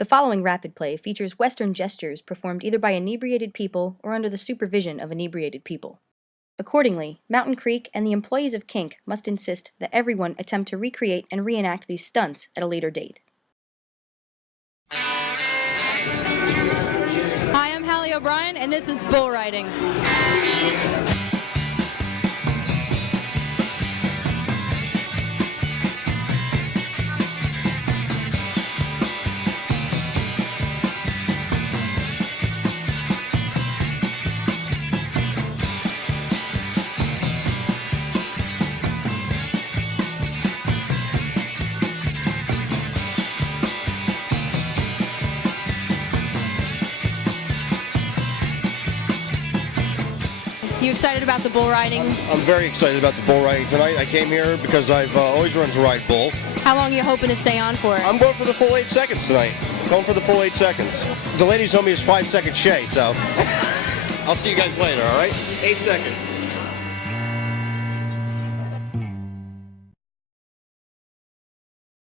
The following rapid play features Western gestures performed either by inebriated people or under the supervision of inebriated people. Accordingly, Mountain Creek and the employees of KINK must insist that everyone attempt to recreate and reenact these stunts at a later date. Hi, I'm Hallie O'Brien, and this is bull riding. You excited about the bull riding? I'm very excited about the bull riding tonight. I came here because I've always wanted to ride bull. How long are you hoping to stay on for? I'm going for the full 8 seconds tonight. Going for the full 8 seconds. The ladies told me it's 5 seconds shay, so I'll see you guys later, all right? 8 seconds.